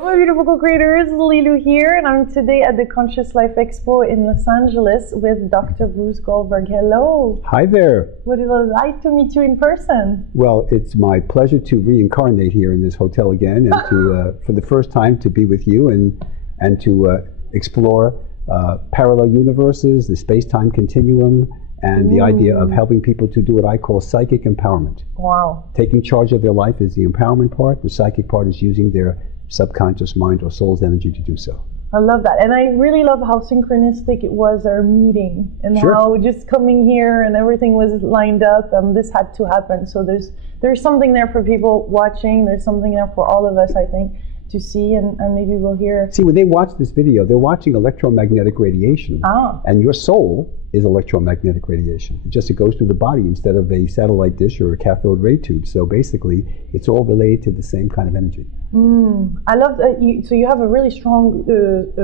Hello beautiful co-creators, Lilu here, and I'm today at the Conscious Life Expo in Los Angeles with Dr. Bruce Goldberg. Hello. Hi there. What is it like to meet you in person? Well, it's my pleasure to reincarnate here in this hotel again and to, for the first time, to be with you and to explore parallel universes, the space-time continuum, and the idea of helping people to do what I call psychic empowerment. Wow. Taking charge of their life is the empowerment part. The psychic part is using their subconscious mind or soul's energy to do so. I love that, and I really love how synchronistic it was, our meeting, and how just coming here and everything was lined up and this had to happen. So there's something there for people watching, there's something there for all of us, I think, to see, and maybe we'll hear. See, when they watch this video, they're watching electromagnetic radiation, and your soul is electromagnetic radiation. It goes through the body instead of a satellite dish or a cathode ray tube. So basically, it's all related to the same kind of energy. I love that. So you have a really strong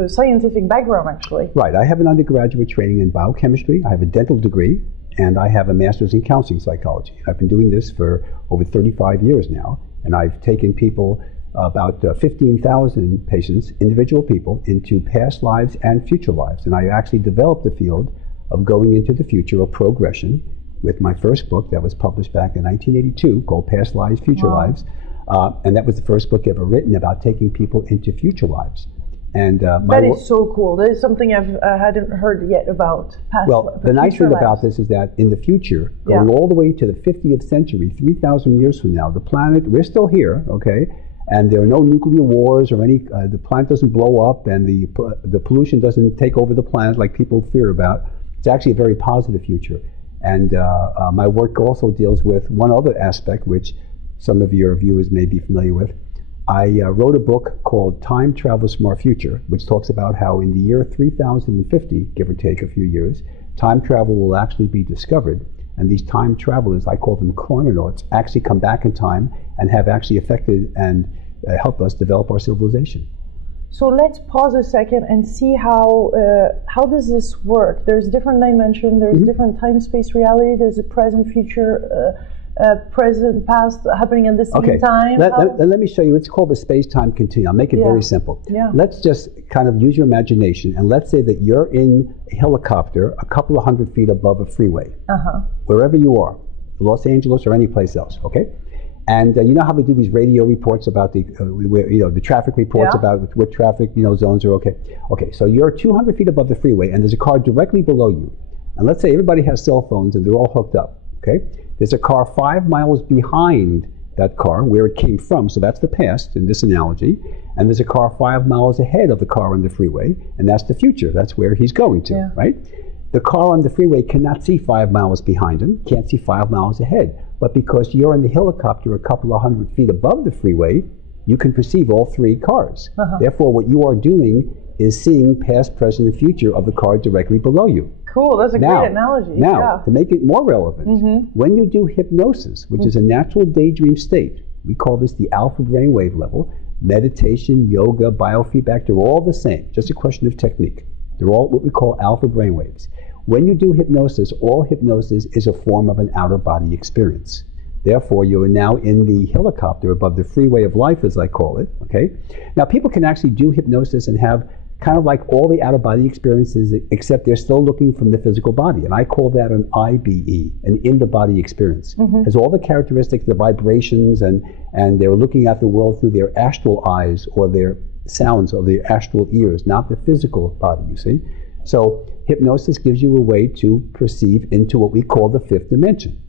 scientific background, actually. Right. I have an undergraduate training in biochemistry. I have a dental degree, and I have a master's in counseling psychology. I've been doing this for over 35 years now, and I've taken people, about 15,000 patients, individual people, into past lives and future lives. And I actually developed the field of going into the future, or progression, with my first book that was published back in 1982 called Past Lives, Future Lives. And that was the first book ever written about taking people into future lives. And that is so cool. That is something I hadn't heard yet about. Well, the nice thing about this is that in the future, going all the way to the 50th century, 3,000 years from now, the planet, we're still here, okay? And there are no nuclear wars or any, the planet doesn't blow up and the pollution doesn't take over the planet like people fear about. It's actually a very positive future. And my work also deals with one other aspect, which some of your viewers may be familiar with. I wrote a book called Time Traveler's Smart Future, which talks about how in the year 3050, give or take a few years, time travel will actually be discovered. And these time travelers, I call them chrononauts, actually come back in time and have actually affected and helped us develop our civilization. So let's pause a second and see how does this work? There's different dimensions, there's different time-space reality, there's a present, future, present, past happening at the same time. Let me show you. It's called the space-time continuum. I'll make it very simple. Let's just kind of use your imagination, and let's say that you're in a helicopter a couple of 100 feet above a freeway, wherever you are, Los Angeles or any place else, okay? And you know how we do these radio reports about the traffic reports about what traffic zones are okay. Okay, so you're 200 feet above the freeway, and there's a car directly below you. And let's say everybody has cell phones and they're all hooked up. Okay, there's a car 5 miles behind that car where it came from, so that's the past in this analogy. And there's a car 5 miles ahead of the car on the freeway, and that's the future. That's where he's going to, right? The car on the freeway cannot see 5 miles behind him, can't see 5 miles ahead. But because you're in the helicopter a couple of 100 feet above the freeway, you can perceive all 3 cars. Therefore, what you are doing is seeing past, present, and future of the car directly below you. Cool, that's a great analogy. Now, to make it more relevant, when you do hypnosis, which is a natural daydream state, we call this the alpha brainwave level, meditation, yoga, biofeedback, they're all the same, just a question of technique. They're all what we call alpha brainwaves. When you do hypnosis, all hypnosis is a form of an out-of-body experience. Therefore, you are now in the helicopter above the freeway of life, as I call it, okay? Now, people can actually do hypnosis and have kind of like all the out-of-body experiences, except they're still looking from the physical body. And I call that an IBE, an in-the-body experience. It has all the characteristics, the vibrations, and they're looking at the world through their astral eyes or their sounds or their astral ears, not the physical body, you see? So hypnosis gives you a way to perceive into what we call the 5th dimension.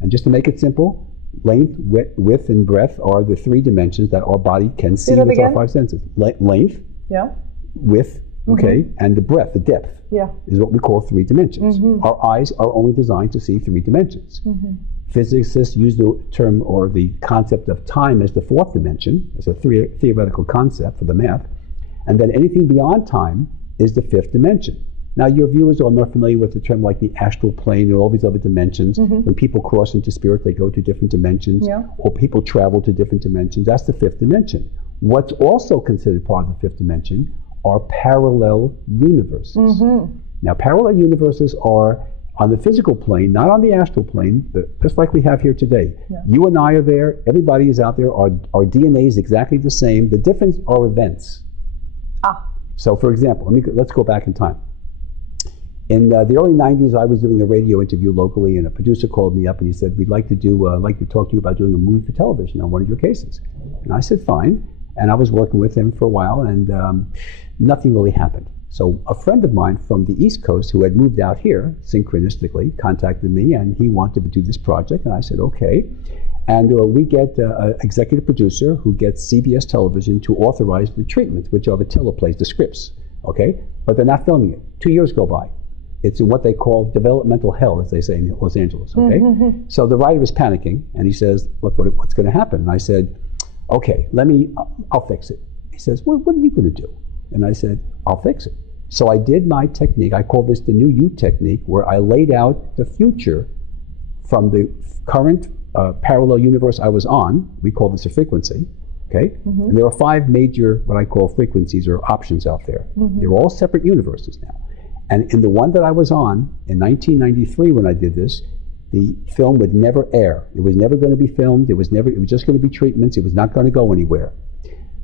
And just to make it simple, length, width, and breadth are the 3 dimensions that our body can see with our 5 senses. Length, width, and the breadth, the depth, is what we call 3 dimensions. Our eyes are only designed to see 3 dimensions. Physicists use the term or the concept of time as the 4th dimension, as a theoretical concept for the math. And then anything beyond time is the 5th dimension. Now, your viewers are more familiar with the term like the astral plane or all these other dimensions. When people cross into spirit, they go to different dimensions, or people travel to different dimensions. That's the 5th dimension. What's also considered part of the 5th dimension are parallel universes. Now, parallel universes are On the physical plane, not on the astral plane, just like we have here today. Yeah. You and I are there, everybody is out there, our DNA is exactly the same. The difference are events. So for example, let's go back in time. In the early 90s, I was doing a radio interview locally, and a producer called me up and he said, we'd like to talk to you about doing a movie for television on one of your cases. And I said, fine. And I was working with him for a while, and nothing really happened. So a friend of mine from the East Coast who had moved out here, synchronistically, contacted me, and he wanted to do this project, and I said, okay. And we get an executive producer who gets CBS television to authorize the treatments, which are the teleplays, the scripts, okay? But they're not filming it. 2 years go by. It's in what they call developmental hell, as they say in Los Angeles, okay? Mm-hmm. So the writer is panicking, and he says, look, what's going to happen? And I said, okay, I'll fix it. He says, well, what are you going to do? And I said, I'll fix it. So I did my technique. I call this the new you technique, where I laid out the future from the current parallel universe I was on. We call this a frequency, okay? Mm-hmm. And there are 5 major, what I call frequencies or options out there. Mm-hmm. They're all separate universes now. And in the one that I was on, in 1993 when I did this, the film would never air. It was never going to be filmed. It was just going to be treatments. It was not going to go anywhere.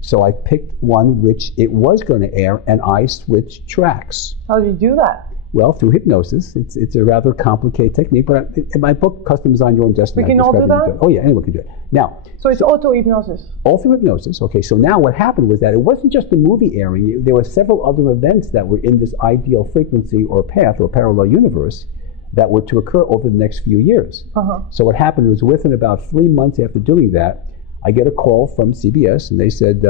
So I picked one which it was going to air, and I switched tracks. How do you do that? Well, through hypnosis. It's a rather complicated technique, but in my book, Custom Design Your Own Destiny, we can all do that? Oh yeah, anyone can do it. Now, so it's auto-hypnosis? All through hypnosis. Okay, so now what happened was that it wasn't just the movie airing. There were several other events that were in this ideal frequency or path or parallel universe that were to occur over the next few years. Uh-huh. So what happened was within about 3 months after doing that, I get a call from CBS, and they said,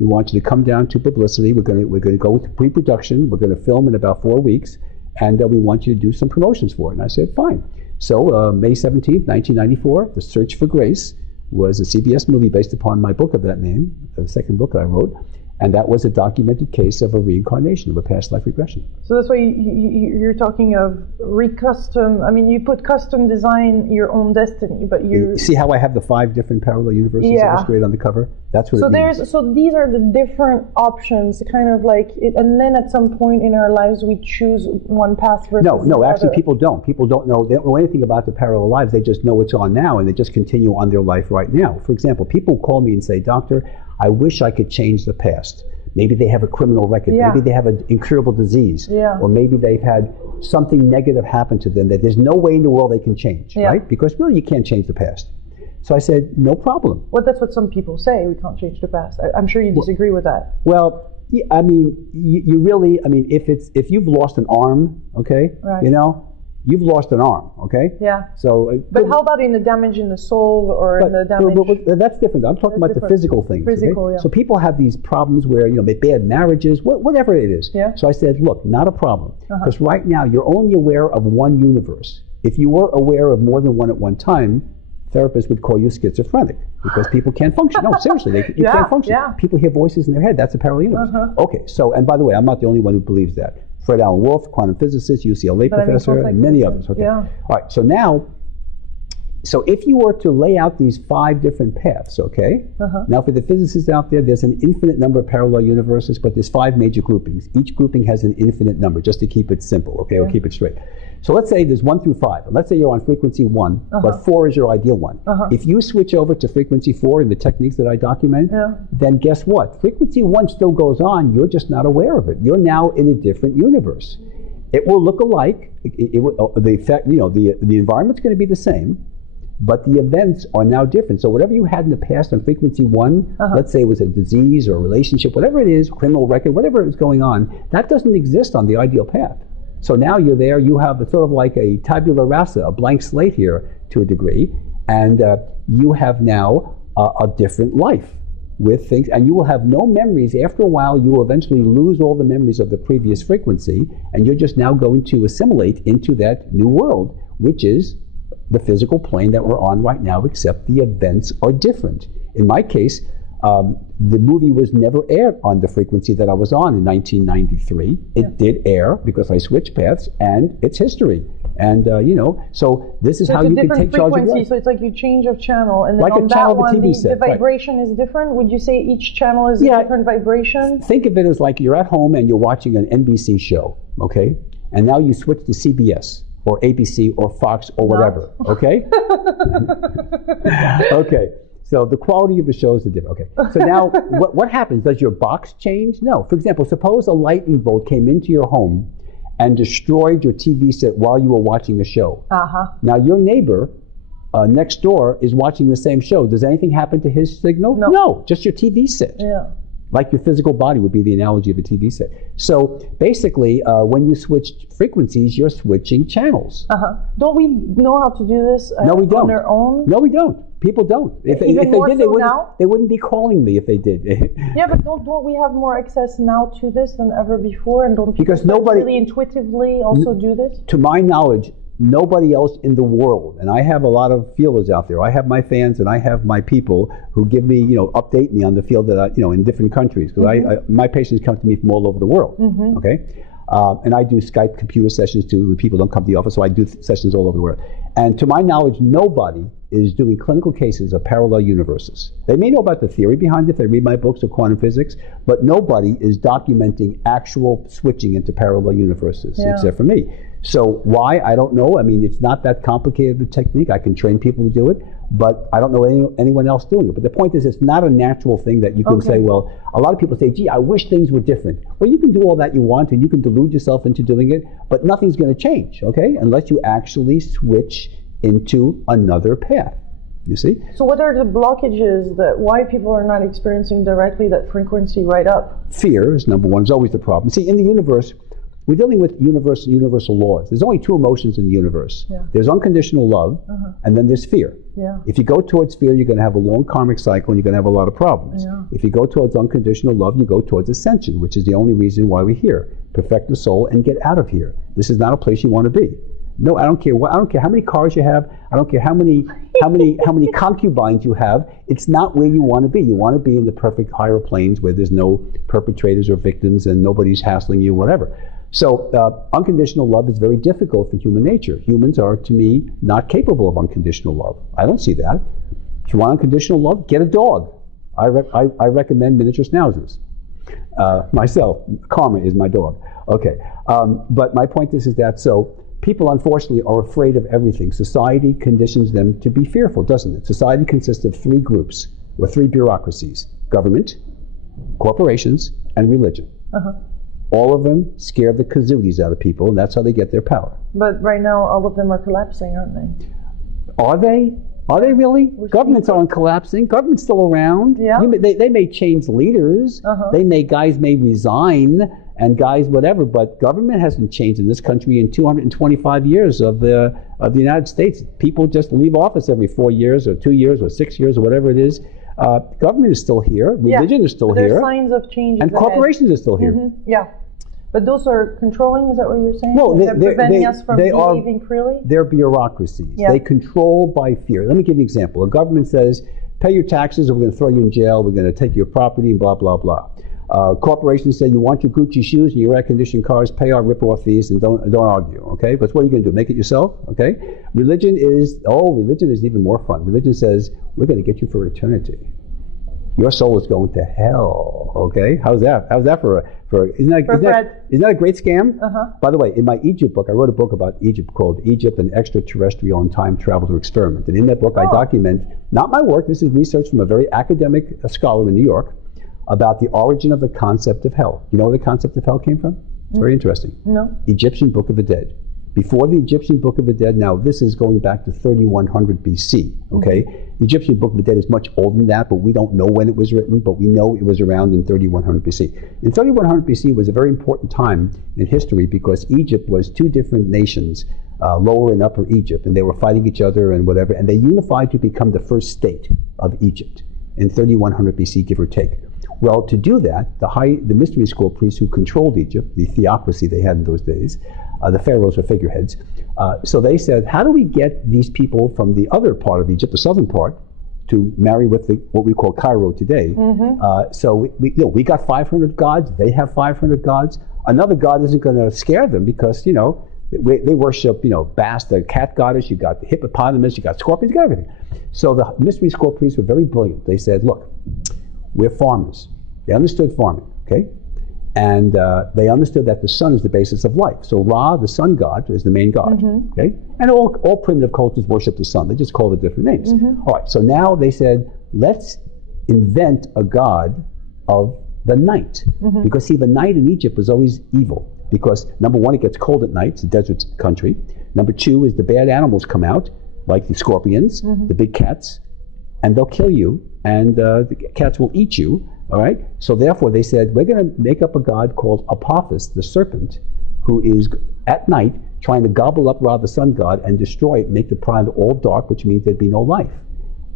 we want you to come down to publicity. We're going to go to pre-production. We're going to film in about 4 weeks, and we want you to do some promotions for it. And I said, fine. So May 17th, 1994, The Search for Grace was a CBS movie based upon my book of that name, the second book I wrote, and that was a documented case of a reincarnation of a past life regression. So that's why you're talking of you put custom design your own destiny, but you see how I have the 5 different parallel universes illustrated on the cover? That's what it means. So these are the different options, kind of like it, and then at some point in our lives we choose one path versus No, actually people don't. People don't know anything about the parallel lives. They just know what's on now, and they just continue on their life right now. For example, people call me and say, Doctor, I wish I could change the past. Maybe they have a criminal record. Yeah. Maybe they have an incurable disease. Yeah. Or maybe they've had something negative happen to them that there's no way in the world they can change, right? Because really you can't change the past. So I said, no problem. Well, that's what some people say. We can't change the past. I'm sure you disagree with that. Well, I mean, you really, if you've lost an arm, okay, right. You've lost an arm, okay? Yeah. So, but how about in the damage in the soul or in the damage? But that's different. I'm talking about the physical things. Physical, okay? So people have these problems where, bad marriages, whatever it is. Yeah. So I said, look, not a problem. Because right now you're only aware of one universe. If you were aware of more than one at one time, therapists would call you schizophrenic because people can't function. No, seriously, you can't function. Yeah. People hear voices in their head. That's a parallel universe. Okay, so, and by the way, I'm not the only one who believes that. Fred Alan Wolf, quantum physicist, UCLA professor, and many others. Okay. Yeah. All right. So if you were to lay out these 5 different paths, okay? Now for the physicists out there, there's an infinite number of parallel universes, but there's 5 major groupings. Each grouping has an infinite number, just to keep it simple, okay? Or keep it straight. So let's say there's 1 through 5. Let's say you're on frequency 1, but 4 is your ideal one. If you switch over to frequency 4 in the techniques that I document, then guess what? Frequency 1 still goes on. You're just not aware of it. You're now in a different universe. It will look alike. The environment's going to be the same, but the events are now different. So whatever you had in the past on frequency 1, let's say it was a disease or a relationship, whatever it is, criminal record, whatever is going on, that doesn't exist on the ideal path. So now you're there, you have sort of like a tabula rasa, a blank slate here to a degree, and you have now a different life with things, and you will have no memories. After a while, you will eventually lose all the memories of the previous frequency, and you're just now going to assimilate into that new world, which is the physical plane that we're on right now, except the events are different. In my case, the movie was never aired on the frequency that I was on in 1993. It did air because I switched paths, and it's history. And so this is how you can take charge of life. So it's like you change of channel, and then like on a channel that one, of a TV set, the vibration is different. Would you say each channel is a different vibration? Think of it as like you're at home and you're watching an NBC show, okay? And now you switch to CBS. or ABC or Fox or whatever, okay? Okay, so the quality of the shows are different. Okay, so now what happens? Does your box change? No. For example, suppose a lightning bolt came into your home and destroyed your TV set while you were watching a show. Now your neighbor next door is watching the same show. Does anything happen to his signal? No. No, just your TV set. Yeah. Like your physical body would be the analogy of a TV set. So basically, when you switch frequencies, you're switching channels. Don't we know how to do this No, we don't. on our own? No, we don't. People don't. If they did, they wouldn't be calling me if they did. Yeah, but don't we have more access now to this than ever before? And don't people Because nobody really intuitively also do this? To my knowledge, nobody else in the world, and I have a lot of feelers out there. I have my fans and I have my people who give me, update me on the field that in different countries, because my patients come to me from all over the world. Okay, and I do Skype computer sessions too. When people don't come to the office, so I do sessions all over the world. And to my knowledge, nobody is doing clinical cases of parallel universes. They may know about the theory behind it if they read my books of quantum physics, but nobody is documenting actual switching into parallel universes except for me. So why? I don't know. I mean, it's not that complicated a technique. I can train people to do it, but I don't know anyone else doing it. But the point is, it's not a natural thing that you can say, well, a lot of people say, gee, I wish things were different. Well, you can do all that you want, and you can delude yourself into doing it, but nothing's going to change, okay, unless you actually switch into another path. You see? So what are the blockages why people are not experiencing directly that frequency right up? Fear is number one. It's always the problem. See, in the universe, we're dealing with universal laws. There's only two emotions in the universe. There's unconditional love, and then there's fear. If you go towards fear, you're going to have a long karmic cycle, and you're going to have a lot of problems. If you go towards unconditional love, you go towards ascension, which is the only reason why we're here. Perfect the soul and get out of here. This is not a place you want to be. No, I don't care. I don't care how many cars you have. I don't care how many concubines you have. It's not where you want to be. You want to be in the perfect higher planes where there's no perpetrators or victims and nobody's hassling you, whatever. So unconditional love is very difficult for human nature. Humans are, to me, not capable of unconditional love. I don't see that. If you want unconditional love, get a dog. I recommend miniature schnauzers. Myself, Karma is my dog. Okay, but my point is that people, unfortunately, are afraid of everything. Society conditions them to be fearful, doesn't it? Society consists of three groups, or three bureaucracies: government, corporations, and religion. All of them scare the kazooties out of people, and that's how they get their power. But right now, all of them are collapsing, aren't they? Are they? Are they really? Governments aren't collapsing. Government's still around. Yeah. They may change leaders. Guys may resign, and guys whatever, but government hasn't changed in this country in 225 years of the United States. People just leave office every 4 years or 2 years or 6 years or whatever it is. Government is still here. Religion is still here. There's signs of change. And corporations are still here. Yeah. But those are controlling, is that what you're saying? No, they're preventing us from behaving freely? They're bureaucracies. They control by fear. Let me give you an example. A government says, pay your taxes or we're going to throw you in jail, we're going to take your property, and blah, blah, blah. Corporations say, you want your Gucci shoes and your air-conditioned cars, pay our rip-off fees and don't argue, okay? But what are you going to do, make it yourself, okay? Religion is even more fun. Religion says, we're going to get you for eternity. Your soul is going to hell, okay? How's that? How's that isn't that a great scam? By the way, in my Egypt book, I wrote a book about Egypt called Egypt, an Extraterrestrial and Time Traveler Experiment. And in that book, I document, not my work, this is research from a very academic scholar in New York, about the origin of the concept of hell. You know where the concept of hell came from? It's very interesting. No. Egyptian Book of the Dead. Before the Egyptian Book of the Dead, now this is going back to 3100 BC, okay? The Egyptian Book of the Dead is much older than that, but we don't know when it was written, but we know it was around in 3100 BC. In 3100 BC was a very important time in history because Egypt was two different nations, Lower and Upper Egypt, and they were fighting each other and whatever, and they unified to become the first state of Egypt in 3100 BC, give or take. Well, to do that, the mystery school priests who controlled Egypt, the theocracy they had in those days, the pharaohs were figureheads. So they said, how do we get these people from the other part of Egypt, the southern part, to marry with what we call Cairo today? So we got 500 gods. They have 500 gods. Another god isn't going to scare them because they worship Bast, the cat goddess. You got the hippopotamus. You got scorpions. You got everything. So the mystery school priests were very brilliant. They said, look, we're farmers. They understood farming, okay? And they understood that the sun is the basis of life. So Ra, the sun god, is the main god. Okay, and all primitive cultures worship the sun. They just call it different names. All right. So now they said, let's invent a god of the night, because see, the night in Egypt was always evil. Because number one, it gets cold at night. It's a desert country. Number two is the bad animals come out, like the scorpions, the big cats, and they'll kill you, and the cats will eat you. All right. So therefore, they said, we're going to make up a god called Apophis, the serpent, who is at night trying to gobble up Ra, the sun god, and destroy it, make the planet all dark, which means there'd be no life.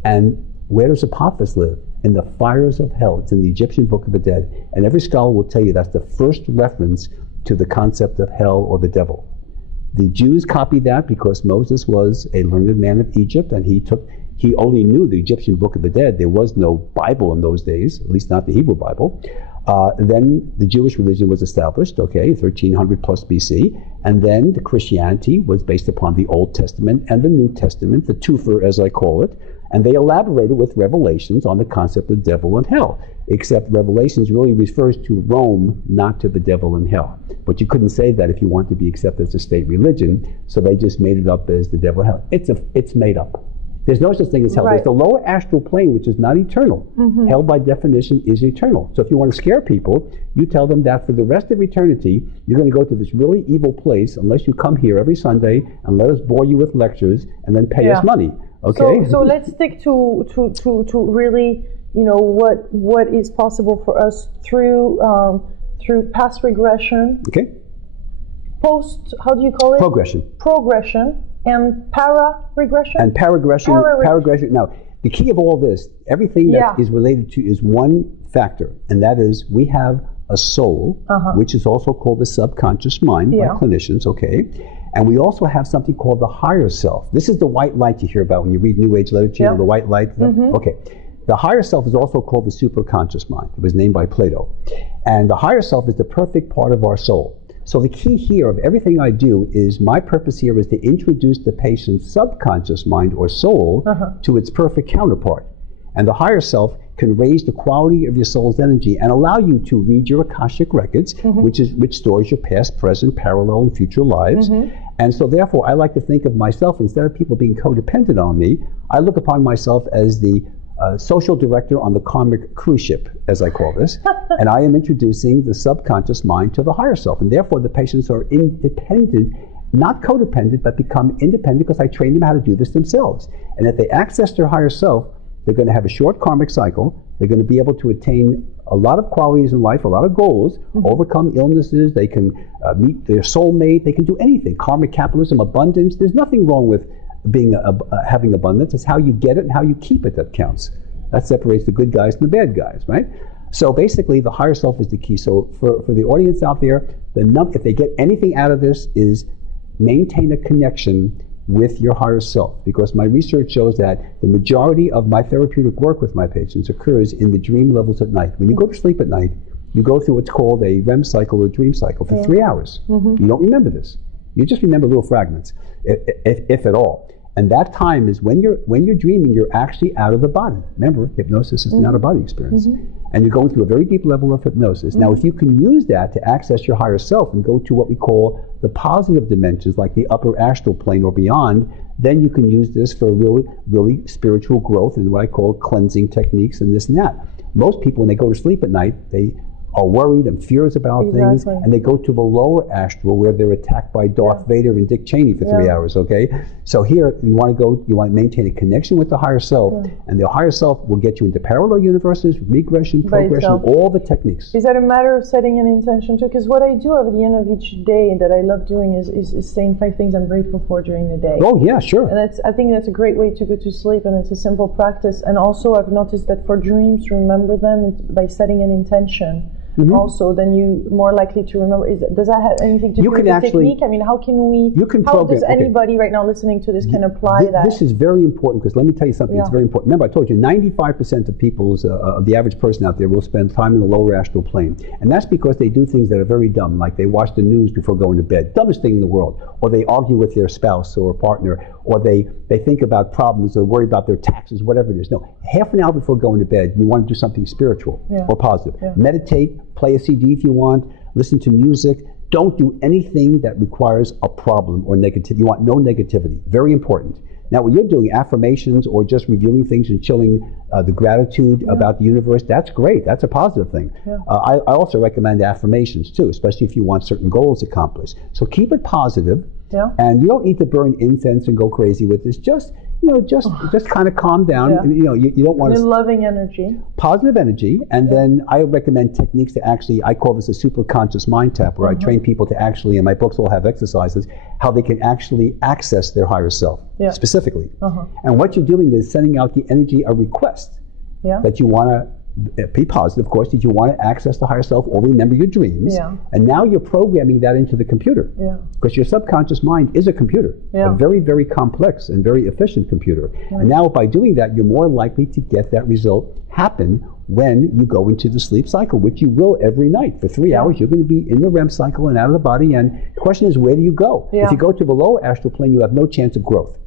And where does Apophis live? In the fires of hell. It's in the Egyptian Book of the Dead. And every scholar will tell you that's the first reference to the concept of hell or the devil. The Jews copied that because Moses was a learned man of Egypt, and he only knew the Egyptian Book of the Dead. There was no Bible in those days, at least not the Hebrew Bible. Then the Jewish religion was established, 1300 plus BC, and then the Christianity was based upon the Old Testament and the New Testament, the twofer as I call it, and they elaborated with Revelations on the concept of devil and hell, except Revelations really refers to Rome, not to the devil and hell. But you couldn't say that if you want to be accepted as a state religion, so they just made it up as the devil and hell. It's made up. There's no such thing as hell. Right. There's the lower astral plane, which is not eternal. Hell, by definition, is eternal. So if you want to scare people, you tell them that for the rest of eternity, you're going to go to this really evil place unless you come here every Sunday and let us bore you with lectures and then pay us money. Okay. So let's stick to really, what is possible for us through past regression. Okay. How do you call it? Progression. And para-regression? And para-regression. Now, the key of all this, everything that is related to is one factor, and that is we have a soul, which is also called the subconscious mind by clinicians, and we also have something called the higher self. This is the white light you hear about when you read New Age literature, the white light. Okay. The higher self is also called the superconscious mind. It was named by Plato. And the higher self is the perfect part of our soul. So the key here of everything I do is my purpose here is to introduce the patient's subconscious mind or soul to its perfect counterpart. And the higher self can raise the quality of your soul's energy and allow you to read your Akashic records, which stores your past, present, parallel, and future lives. And so therefore, I like to think of myself, instead of people being codependent on me, I look upon myself as the social director on the karmic cruise ship, as I call this, and I am introducing the subconscious mind to the higher self, and therefore the patients are independent, not codependent, but become independent because I train them how to do this themselves. And if they access their higher self, they're going to have a short karmic cycle, they're going to be able to attain a lot of qualities in life, a lot of goals, overcome illnesses, they can meet their soulmate, they can do anything, karmic capitalism, abundance. There's nothing wrong with having abundance. It's how you get it and how you keep it that counts. That separates the good guys from the bad guys, right? So basically, the higher self is the key. So for the audience out there, if they get anything out of this, is maintain a connection with your higher self, because my research shows that the majority of my therapeutic work with my patients occurs in the dream levels at night. When you go to sleep at night, you go through what's called a REM cycle or dream cycle for 3 hours. You don't remember this. You just remember little fragments, if at all. And that time is when you're dreaming, you're actually out of the body. Remember, hypnosis is an out-of-body experience. And you're going through a very deep level of hypnosis. Now, if you can use that to access your higher self and go to what we call the positive dimensions, like the upper astral plane or beyond, then you can use this for really, really spiritual growth and what I call cleansing techniques and this and that. Most people, when they go to sleep at night, they are worried and fears about things, and they go to the lower astral where they're attacked by Darth Vader and Dick Cheney for 3 hours, So here, you want to maintain a connection with the higher self, and the higher self will get you into parallel universes, regression, progression, all the techniques. Is that a matter of setting an intention too? Because what I do at the end of each day that I love doing is saying 5 things I'm grateful for during the day. Oh yeah, sure. And I think that's a great way to go to sleep, and it's a simple practice. And also I've noticed that for dreams, remember them by setting an intention. Also, then you more likely to remember. Does that have anything to do with the technique? I mean, how does anybody right now listening to this can apply that? This is very important, because let me tell you something. It's very important. Remember, I told you 95% of the average person out there will spend time in the lower astral plane, and that's because they do things that are very dumb, like they watch the news before going to bed, dumbest thing in the world, or they argue with their spouse or partner, or they think about problems or worry about their taxes, whatever it is. No, half an hour before going to bed, you want to do something spiritual or positive. Yeah. Meditate, play a CD if you want, listen to music. Don't do anything that requires a problem or negativity. You want no negativity. Very important. Now, when you're doing affirmations or just reviewing things and showing the gratitude about the universe, that's great. That's a positive thing. Yeah. I also recommend affirmations too, especially if you want certain goals accomplished. So keep it positive, and you don't need to burn incense and go crazy with this. Just kind of calm down. Yeah. You don't want to. Loving energy. Positive energy, and then I recommend techniques to actually, I call this a super conscious mind tap, where I train people to actually, and my books all have exercises, how they can actually access their higher self, specifically. And what you're doing is sending out the energy, a request that you want to be positive, of course, that you want to access the higher self or remember your dreams. Yeah. And now you're programming that into the computer. Yeah. Because your subconscious mind is a computer, a very, very complex and very efficient computer. Yeah. And now by doing that, you're more likely to get that result happen when you go into the sleep cycle, which you will every night. For 3 hours, you're going to be in the REM cycle and out of the body. And the question is, where do you go? Yeah. If you go to the lower astral plane, you have no chance of growth.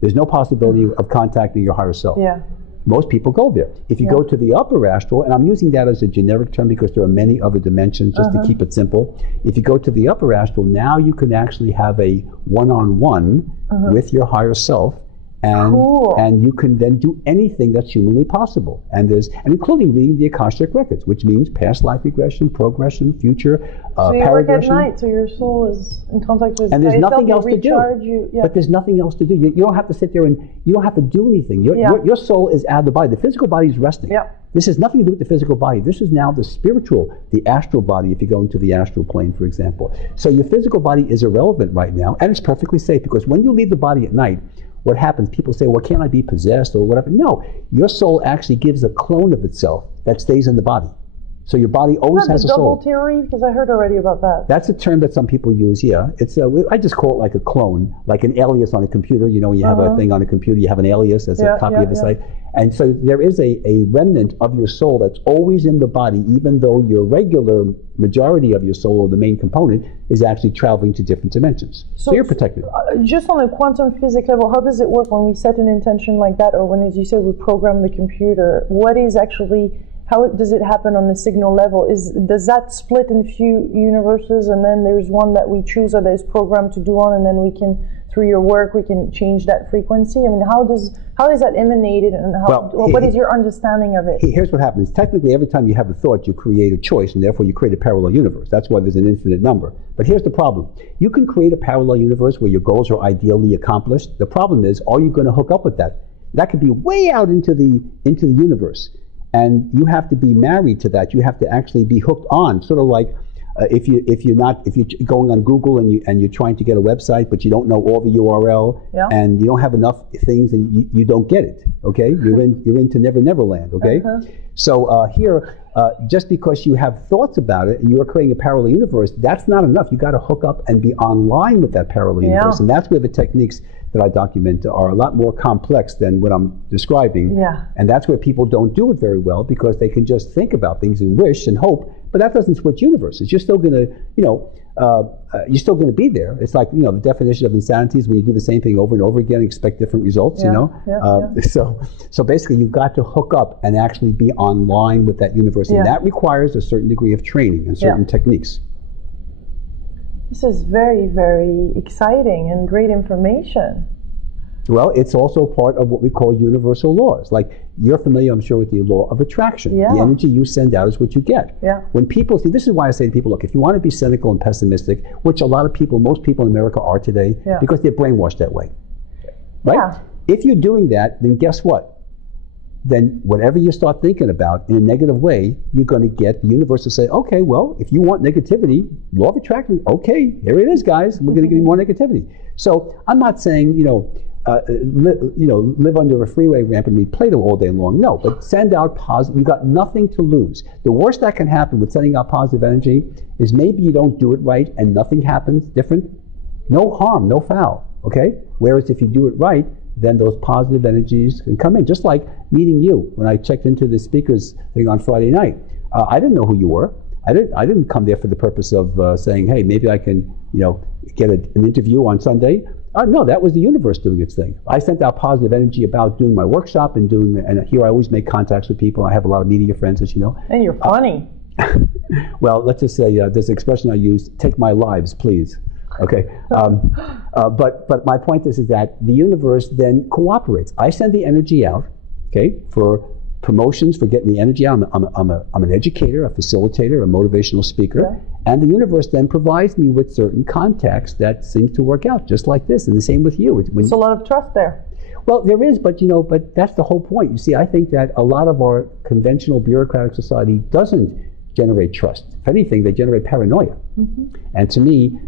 There's no possibility of contacting your higher self. Yeah. Most people go there. If you go to the upper astral, and I'm using that as a generic term because there are many other dimensions, just to keep it simple. If you go to the upper astral, now you can actually have a one-on-one with your higher self, and you can then do anything that's humanly possible. And including reading the Akashic records, which means past life regression, progression, future, so you work at night, so your soul is in contact with. And there's nothing else to do. But there's nothing else to do. You don't have to sit there and you don't have to do anything. Your soul is out of the body. The physical body is resting. Yeah. This has nothing to do with the physical body. This is now the spiritual, the astral body, if you go into the astral plane, for example. So your physical body is irrelevant right now, and it's perfectly safe, because when you leave the body at night, what happens? People say, well, can't I be possessed or whatever? No, your soul actually gives a clone of itself that stays in the body. So your body always has a soul. Double theory? Because I heard already about that. That's a term that some people use, yeah. It's I just call it like a clone, like an alias on a computer. You know, when you have a thing on a computer, you have an alias as a copy of the site. And so there is a remnant of your soul that's always in the body, even though your regular majority of your soul, or the main component, is actually traveling to different dimensions. So you're protected. Just on a quantum physics level, how does it work when we set an intention like that, or when, as you say, we program the computer? What is actually... How does it happen on the signal level? Does that split in few universes, and then there's one that we choose or that is programmed to do on, and then we can, through your work, we can change that frequency? I mean, how is that emanated, and what is your understanding of it? Here's what happens. Technically, every time you have a thought, you create a choice, and therefore you create a parallel universe. That's why there's an infinite number. But here's the problem. You can create a parallel universe where your goals are ideally accomplished. The problem is, are you going to hook up with that? That could be way out into the universe. And you have to be married to that. You have to actually be hooked on, sort of like if you're going on Google and you're trying to get a website, but you don't know all the URL, and you don't have enough things, and you don't get it. Okay, you're into Never Land. Okay, so here, just because you have thoughts about it and you are creating a parallel universe, that's not enough. You got to hook up and be online with that parallel universe, and that's where the techniques that I document are a lot more complex than what I'm describing. Yeah. And that's where people don't do it very well, because they can just think about things and wish and hope, but that doesn't switch universes. You're still going to, you're still going to be there. It's like, the definition of insanity is when you do the same thing over and over again and expect different results, So basically you've got to hook up and actually be online with that universe, and that requires a certain degree of training and certain techniques. This is very, very exciting and great information. Well, it's also part of what we call universal laws. Like, you're familiar, I'm sure, with the law of attraction. Yeah. The energy you send out is what you get. Yeah. When people see, this is why I say to people, look, if you want to be cynical and pessimistic, which most people in America are today, because they're brainwashed that way. Right? Yeah. If you're doing that, then guess what? Then whatever you start thinking about in a negative way, you're going to get the universe to say, okay, well, if you want negativity, law of attraction, okay, here it is, guys. We're going to give you more negativity. So I'm not saying, live under a freeway ramp and read Plato all day long. No, but send out positive. You've got nothing to lose. The worst that can happen with sending out positive energy is maybe you don't do it right and nothing happens different. No harm, no foul, okay? Whereas if you do it right, then those positive energies can come in. Just like meeting you when I checked into the speakers thing on Friday night. I didn't know who you were. I didn't come there for the purpose of saying, hey, maybe I can, get an interview on Sunday. No, that was the universe doing its thing. I sent out positive energy about doing my workshop and here I always make contacts with people. I have a lot of media friends, as you know. And you're funny. Well, let's just say there's an expression I use: take my lives, please. Okay. But my point is that the universe then cooperates. I send the energy out, okay, for promotions, for getting the energy out. I'm an educator, a facilitator, a motivational speaker. Okay. And the universe then provides me with certain contacts that seem to work out, just like this. And the same with you. There's a lot of trust there. Well, there is, but that's the whole point. You see, I think that a lot of our conventional bureaucratic society doesn't generate trust. If anything, they generate paranoia. Mm-hmm. And to me,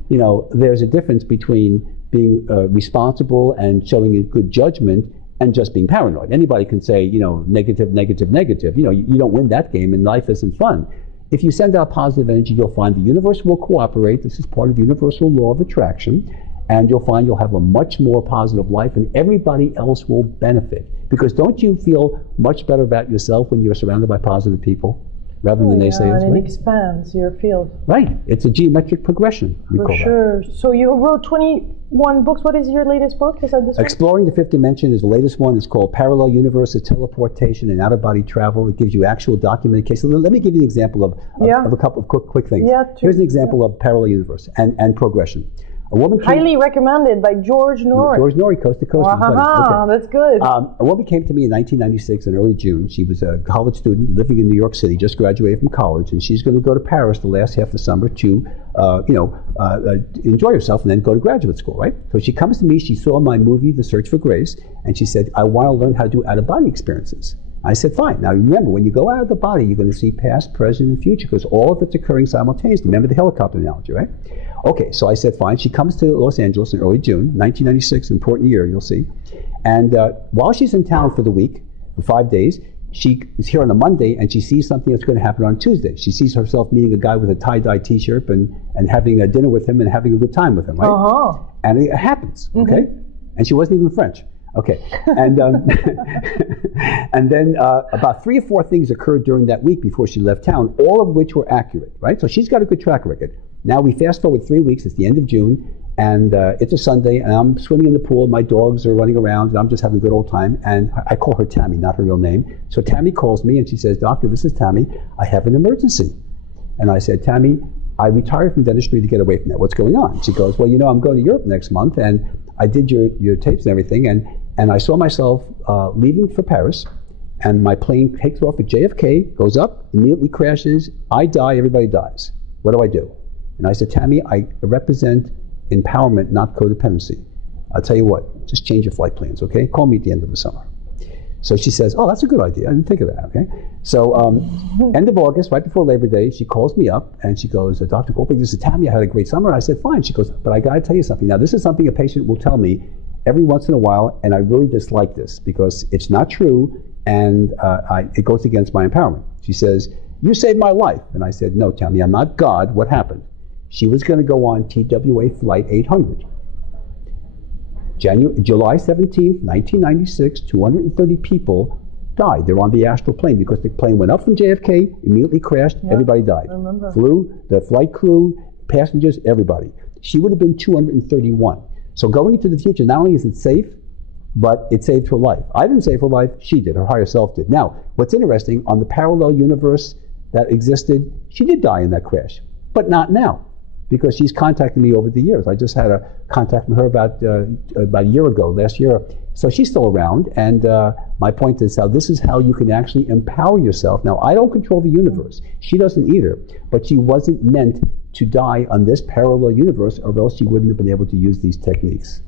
there's a difference between being responsible and showing a good judgment and just being paranoid. Anybody can say, negative, negative, negative. You don't win that game, and life isn't fun. If you send out positive energy, you'll find the universe will cooperate. This is part of the universal law of attraction. And you'll find you'll have a much more positive life, and everybody else will benefit. Because don't you feel much better about yourself when you're surrounded by positive people rather than naysayers? And right? it expands your field. Right. It's a geometric progression, we call sure. That. So you wrote 21 books. What is your latest book? Is that this Exploring the Fifth Dimension is the latest one. It's called Parallel Universes, Teleportation, and Out-of-Body Travel. It gives you actual documented cases. Let me give you an example of a couple of quick things. Yeah, here's an example of parallel universe and progression. A woman highly recommended by George Norrie. George Norrie, Coast to Coast. Okay. That's good. A woman came to me in 1996 in early June. She was a college student living in New York City, just graduated from college, and she's going to go to Paris the last half of the summer to, enjoy herself and then go to graduate school, right? So she comes to me. She saw my movie, The Search for Grace, and she said, I want to learn how to do out-of-body experiences. I said, fine. Now remember, when you go out of the body, you're going to see past, present, and future, because all of it's occurring simultaneously. Remember the helicopter analogy, right? Okay, so I said, fine. She comes to Los Angeles in early June, 1996, important year, you'll see. And while she's in town for the week, for 5 days, she is here on a Monday, and she sees something that's going to happen on Tuesday. She sees herself meeting a guy with a tie-dye T-shirt and having a dinner with him and having a good time with him, right? Uh-huh. And it happens, okay? Mm-hmm. And she wasn't even French. Okay, and and then about 3 or 4 things occurred during that week before she left town, all of which were accurate, right? So she's got a good track record. Now we fast forward 3 weeks, it's the end of June, and it's a Sunday, and I'm swimming in the pool, my dogs are running around, and I'm just having a good old time, and I call her Tammy, not her real name. So Tammy calls me, and she says, Doctor, this is Tammy, I have an emergency. And I said, Tammy, I retired from dentistry to get away from that. What's going on? She goes, well, I'm going to Europe next month, and I did your tapes and everything, and I saw myself leaving for Paris, and my plane takes off at JFK, goes up, immediately crashes, I die, everybody dies. What do I do? And I said, Tammy, I represent empowerment, not codependency. I'll tell you what, just change your flight plans, okay? Call me at the end of the summer. So she says, oh, that's a good idea. I didn't think of that, okay? So end of August, right before Labor Day, she calls me up and she goes, Dr. Goldberg, this is Tammy, I had a great summer. I said, fine. She goes, but I got to tell you something. Now, this is something a patient will tell me every once in a while, and I really dislike this because it's not true and it goes against my empowerment. She says, you saved my life. And I said, no, Tammy, I'm not God. What happened? She was going to go on TWA Flight 800. July 17th, 1996, 230 people died. They're on the astral plane because the plane went up from JFK, immediately crashed, everybody died. I remember. Flew, the flight crew, passengers, everybody. She would have been 231. So going into the future, not only is it safe, but it saved her life. I didn't save her life, she did, her higher self did. Now, what's interesting, on the parallel universe that existed, she did die in that crash, but not now, because she's contacted me over the years. I just had a contact with her about a year ago, last year. So she's still around, and my point is this is how you can actually empower yourself. Now, I don't control the universe. She doesn't either, but she wasn't meant to die on this parallel universe, or else she wouldn't have been able to use these techniques.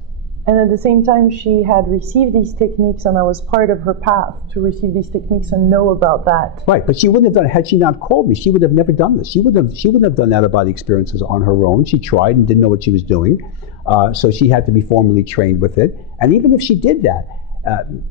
And at the same time, she had received these techniques, and I was part of her path to receive these techniques and know about that. Right, but she wouldn't have done it. Had she not called me, she would have never done this. She wouldn't have done out-of-body experiences on her own. She tried and didn't know what she was doing, so she had to be formally trained with it. And even if she did that,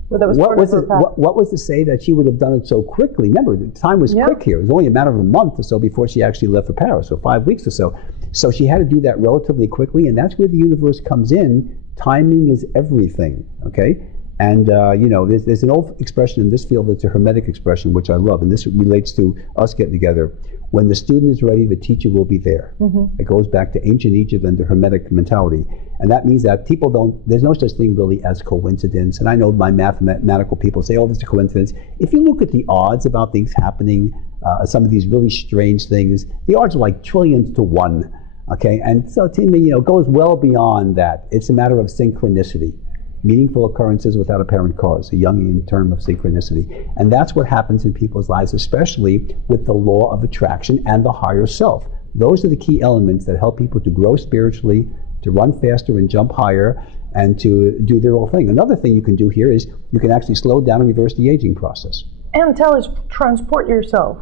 what was to say that she would have done it so quickly? Remember, the time was quick here. It was only a matter of a month or so before she actually left for Paris, so 5 weeks or so. So she had to do that relatively quickly, and that's where the universe comes in. Timing is everything, okay? And there's an old expression in this field that's a hermetic expression, which I love, and this relates to us getting together. When the student is ready, the teacher will be there. It goes back to ancient Egypt and the hermetic mentality. And that means that there's no such thing really as coincidence. And I know my mathematical people say, oh, this is a coincidence. If you look at the odds about things happening, some of these really strange things, the odds are like trillions to one. Okay, and so to me, it goes well beyond that. It's a matter of synchronicity. Meaningful occurrences without apparent cause, a Jungian term of synchronicity. And that's what happens in people's lives, especially with the law of attraction and the higher self. Those are the key elements that help people to grow spiritually, to run faster and jump higher, and to do their own thing. Another thing you can do here is you can actually slow down and reverse the aging process. And transport yourself.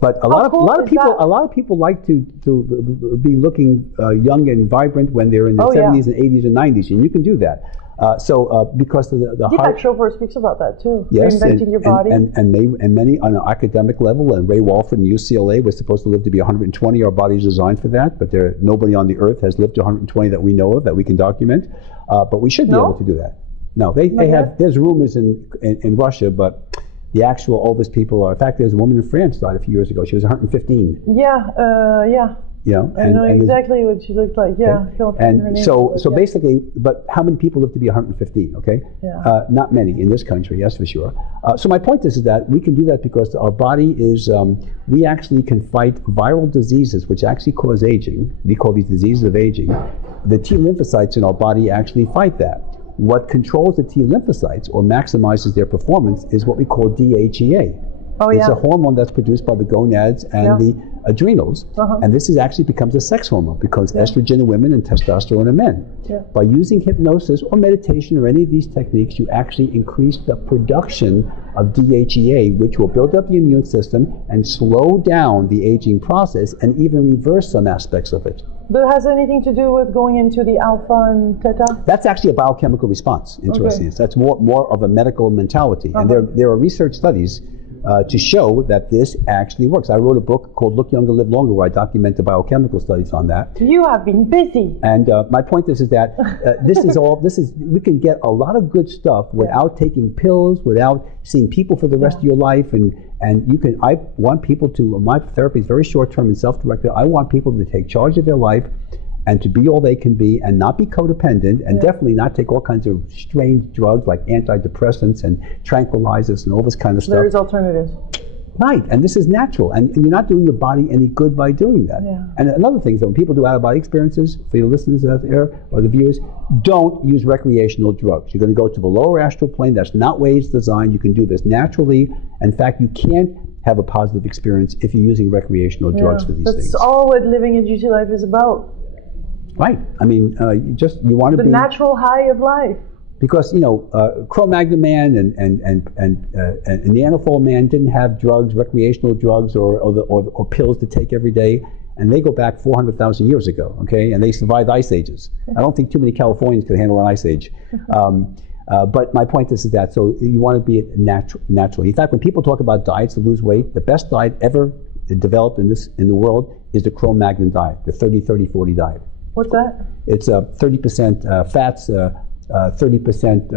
But a lot of people like to be looking young and vibrant when they're in their 70s and 80s and 90s, and you can do that. Because of the Deepak Chopra speaks about that too. Yes, reinventing your body. And many on an academic level, and Ray Walford in UCLA was supposed to live to be 120. Our body's designed for that, but nobody on the earth has lived to 120 that we know of, that we can document. But we should be able to do that. No, they have. There's rumors in Russia, but the actual oldest people are. In fact, there's a woman in France died a few years ago. She was 115. Yeah. I know exactly what she looked like. Yeah. Okay. And so basically, but how many people live to be 115? Okay. Yeah. Not many in this country, that's for sure. So my point is that we can do that because our body is. We actually can fight viral diseases, which actually cause aging. We call these diseases of aging. The T lymphocytes in our body actually fight that. What controls the T lymphocytes or maximizes their performance is what we call DHEA. It's a hormone that's produced by the gonads and the adrenals, and this actually becomes a sex hormone because estrogen in women and testosterone in men. By using hypnosis or meditation or any of these techniques, you actually increase the production of DHEA, which will build up the immune system and slow down the aging process and even reverse some aspects of it. But it has anything to do with going into the alpha and theta? That's actually a biochemical response, interesting. So that's more of a medical mentality. And there are research studies to show that this actually works. I wrote a book called Look Younger, Live Longer, where I document the biochemical studies on that. You have been busy. And my point is that we can get a lot of good stuff without taking pills, without seeing people for the rest of your life. And I want people to, my therapy is very short-term and self-directed. I want people to take charge of their life and to be all they can be and not be codependent and definitely not take all kinds of strange drugs like antidepressants and tranquilizers and all this kind of stuff. There's alternatives. Right, and this is natural, and you're not doing your body any good by doing that. And another thing is that when people do out-of-body experiences, for your listeners out there or the viewers, don't use recreational drugs. You're going to go to the lower astral plane. That's not where it's designed. You can do this naturally. In fact, you can't have a positive experience if you're using recreational drugs for these things. That's all what living a juicy life is about. Right. I mean, you want to be the natural high of life. Because Cro-Magnon man and Neanderthal man didn't have drugs, recreational drugs, or pills to take every day, and they go back 400,000 years ago. Okay, and they survived ice ages. I don't think too many Californians could handle an ice age. But my point is that so you want to be natural. In fact, when people talk about diets to lose weight, the best diet ever developed in the world is the Cro-Magnon diet, the 30-30-40 diet. What's that? It's 30% fats, 30%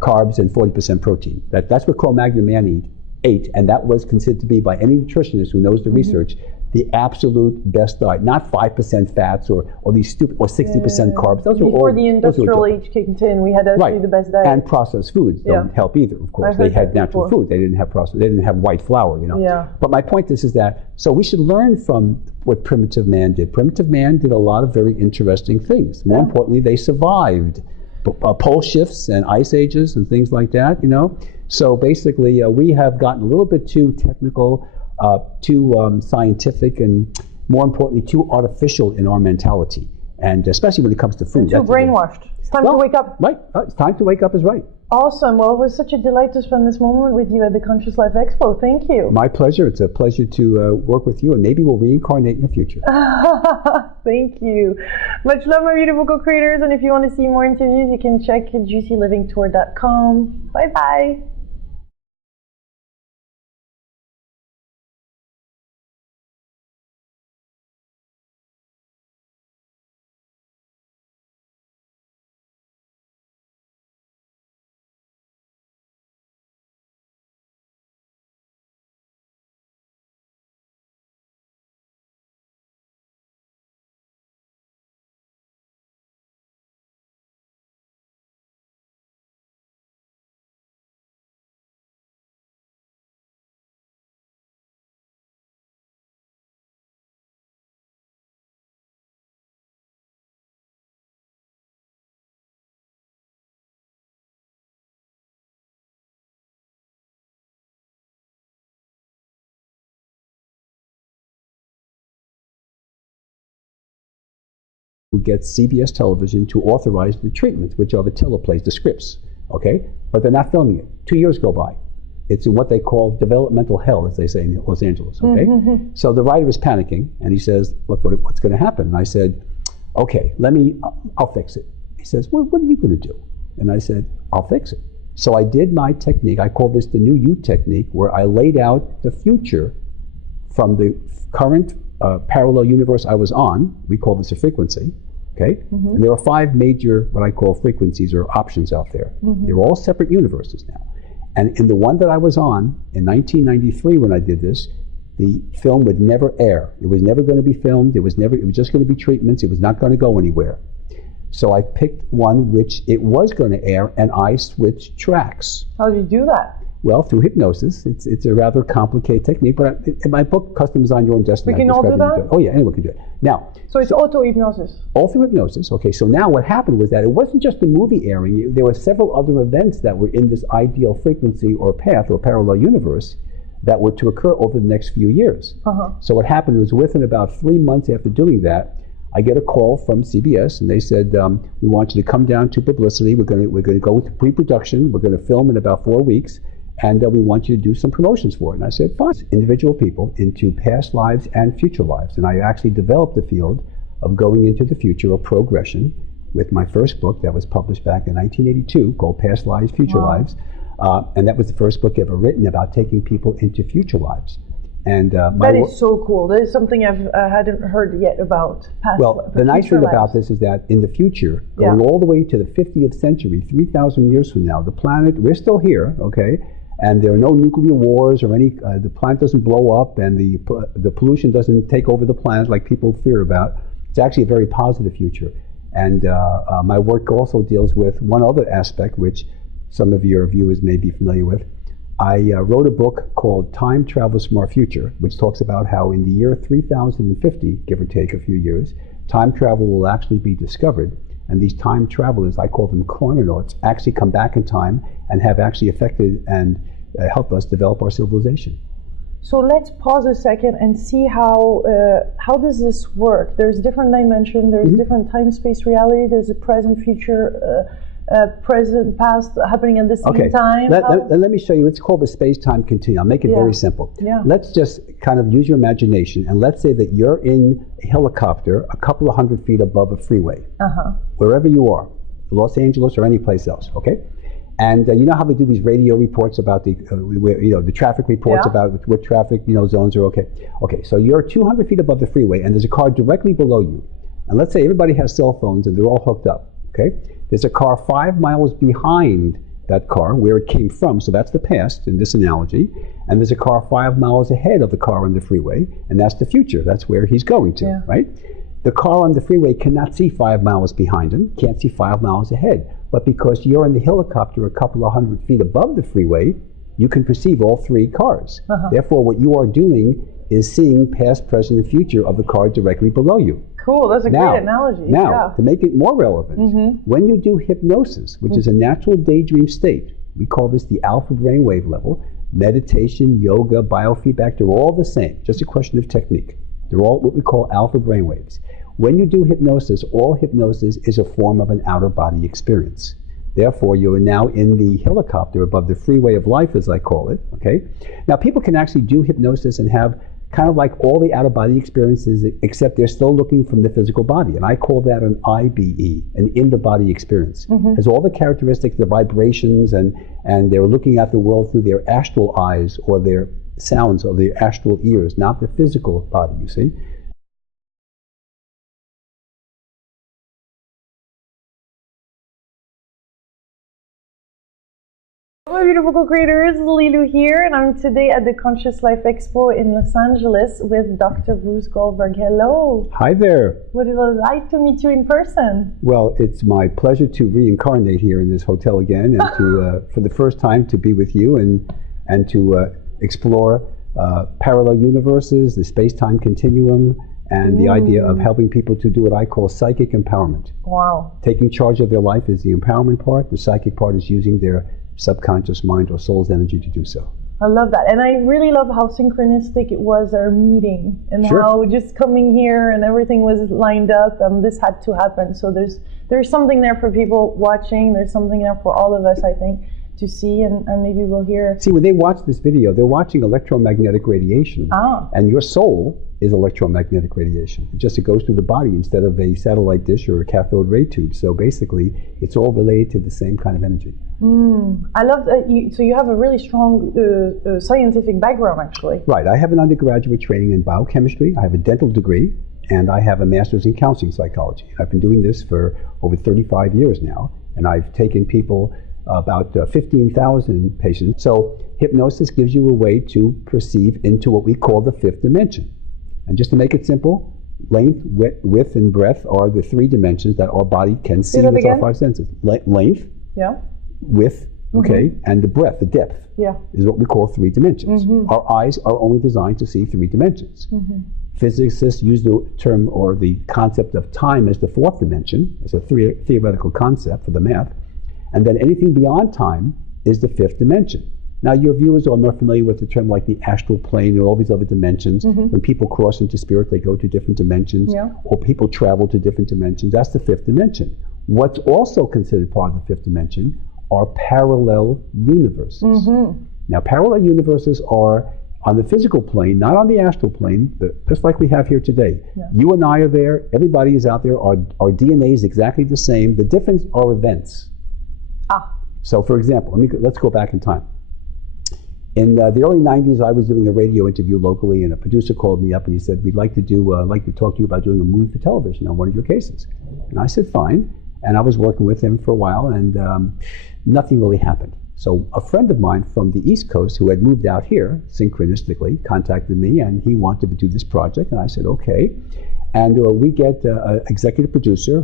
carbs, and 40% protein. That's what Cro-Magnon man ate, and that was considered to be, by any nutritionist who knows the research, the absolute best diet. Not 5% fats or these stupid, or 60% carbs. Those Before the industrial age kicked in, we had actually the best diet. And processed foods don't help either. Of course, they had natural food. They didn't have processed. They didn't have white flour. But my point is that so we should learn from what primitive man did. Primitive man did a lot of very interesting things. More importantly, they survived pole shifts and ice ages and things like that. So basically, we have gotten a little bit too technical, too scientific, and more importantly, too artificial in our mentality. And especially when it comes to food. Too brainwashed. It's time to wake up. Right. It's time to wake up is right. Awesome. Well, it was such a delight to spend this moment with you at the Conscious Life Expo. Thank you. My pleasure. It's a pleasure to work with you, and maybe we'll reincarnate in the future. Thank you. Much love, my beautiful co-creators. And if you want to see more interviews, you can check juicylivingtour.com. Bye-bye. who gets CBS television to authorize the treatments, which are the teleplays, the scripts, okay? But they're not filming it. 2 years go by. It's in what they call developmental hell, as they say in Los Angeles, okay? So the writer is panicking, and he says, look, what's going to happen? And I said, okay, I'll fix it. He says, well, what are you going to do? And I said, I'll fix it. So I did my technique. I call this the new you technique, where I laid out the future from the current parallel universe I was on. We call this a frequency, okay? And there are 5 major, what I call frequencies or options out there. They're all separate universes now. And in the one that I was on, in 1993 when I did this, the film would never air. It was never going to be filmed. It was just going to be treatments. It was not going to go anywhere. So I picked one which it was going to air, and I switched tracks. How do you do that? Well, through hypnosis. It's a rather complicated technique, but in my book, Custom Design Your Own Destiny, we can all do that? Oh yeah, anyone can do it. Now, so it's auto-hypnosis? All through hypnosis. Okay, so now what happened was that it wasn't just the movie airing. There were several other events that were in this ideal frequency or path or parallel universe that were to occur over the next few years. So what happened was within about 3 months after doing that, I get a call from CBS, and they said, we want you to come down to publicity. We're going to go with pre-production. We're going to film in about 4 weeks, and we want you to do some promotions for it. And I said, fine. Individual people into past lives and future lives. And I actually developed the field of going into the future of progression with my first book that was published back in 1982 called Past Lives, Future Lives. And that was the first book ever written about taking people into future lives. And that is so cool. That is something I hadn't heard yet about. Well, the nice thing about this is that in the future, going all the way to the 50th century, 3,000 years from now, the planet, we're still here, okay? And there are no nuclear wars or any, the planet doesn't blow up, and the pollution doesn't take over the planet like people fear about. It's actually a very positive future. And my work also deals with one other aspect, which some of your viewers may be familiar with. I wrote a book called Time Travelers from Our Future, which talks about how in the year 3050, give or take a few years, time travel will actually be discovered. And these time travelers, I call them chrononauts, actually come back in time and have actually affected and helped us develop our civilization. So let's pause a second and see how does this work? There's different dimensions, there's different time-space reality, there's a present, future, present, past happening at the same time. Let me show you. It's called the space-time continuum. I'll make it very simple. Let's just kind of use your imagination, and let's say that you're in a helicopter a couple of 100 feet above a freeway, wherever you are, Los Angeles or any place else, okay? And you know how they do these radio reports about the traffic reports about what traffic zones are okay. Okay, so you're 200 feet above the freeway, and there's a car directly below you. And let's say everybody has cell phones, and they're all hooked up, okay? There's a car 5 miles behind that car where it came from, so that's the past in this analogy, and there's a car 5 miles ahead of the car on the freeway, and that's the future. That's where he's going to, right? The car on the freeway cannot see 5 miles behind him, can't see 5 miles ahead, but because you're in the helicopter a couple of 100 feet above the freeway, you can perceive all 3 cars. Therefore, what you are doing is seeing past, present, and future of the car directly below you. Cool, that's a great analogy. Now, to make it more relevant, when you do hypnosis, which is a natural daydream state, we call this the alpha brainwave level, meditation, yoga, biofeedback, they're all the same, just a question of technique. They're all what we call alpha brainwaves. When you do hypnosis, all hypnosis is a form of an out-of-body experience. Therefore, you are now in the helicopter above the freeway of life, as I call it, okay? Now, people can actually do hypnosis and have kind of like all the out-of-body experiences, except they're still looking from the physical body. And I call that an IBE, an in-the-body experience. It has all the characteristics, the vibrations, and they're looking at the world through their astral eyes or their sounds or their astral ears, not the physical body, you see. Hello beautiful co-creators, Lilu here, and I'm today at the Conscious Life Expo in Los Angeles with Dr. Bruce Goldberg. Hello. Hi there. Would it like to meet you in person? Well, it's my pleasure to reincarnate here in this hotel again, and to for the first time to be with you and to explore parallel universes, the space-time continuum, and the idea of helping people to do what I call psychic empowerment. Wow. Taking charge of their life is the empowerment part. The psychic part is using their subconscious mind or soul's energy to do so. I love that. And I really love how synchronistic it was, our meeting, and how just coming here and everything was lined up and this had to happen. So there's something there for people watching. There's something there for all of us, I think, to see, and maybe we'll hear. See, when they watch this video, they're watching electromagnetic radiation. And your soul is electromagnetic radiation. It goes through the body instead of a satellite dish or a cathode ray tube. So basically, it's all related to the same kind of energy. I love that. So you have a really strong scientific background, actually. Right. I have an undergraduate training in biochemistry. I have a dental degree, and I have a master's in counseling psychology. I've been doing this for over 35 years now, and I've taken people, about 15,000 patients. So hypnosis gives you a way to perceive into what we call the fifth dimension. And just to make it simple, length, width, and breadth are the three dimensions that our body can see with our five senses. Length, width, and the breadth, the depth, is what we call three dimensions. Our eyes are only designed to see three dimensions. Physicists use the term or the concept of time as the fourth dimension. It's a theoretical concept for the math. And then anything beyond time is the fifth dimension. Now, your viewers are more familiar with the term like the astral plane and all these other dimensions. When people cross into spirit, they go to different dimensions, or people travel to different dimensions. That's the fifth dimension. What's also considered part of the fifth dimension are parallel universes. Now, parallel universes are on the physical plane, not on the astral plane, but just like we have here today. You and I are there. Everybody is out there. Our DNA is exactly the same. The difference are events. So, for example, let's go back in time. In the early 90s, I was doing a radio interview locally, and a producer called me up and he said, "We'd like to talk to you about doing a movie for television on one of your cases." And I said, "Fine." And I was working with him for a while, and nothing really happened. So a friend of mine from the East Coast who had moved out here, synchronistically, contacted me, and he wanted to do this project. And I said, "Okay." And we get an executive producer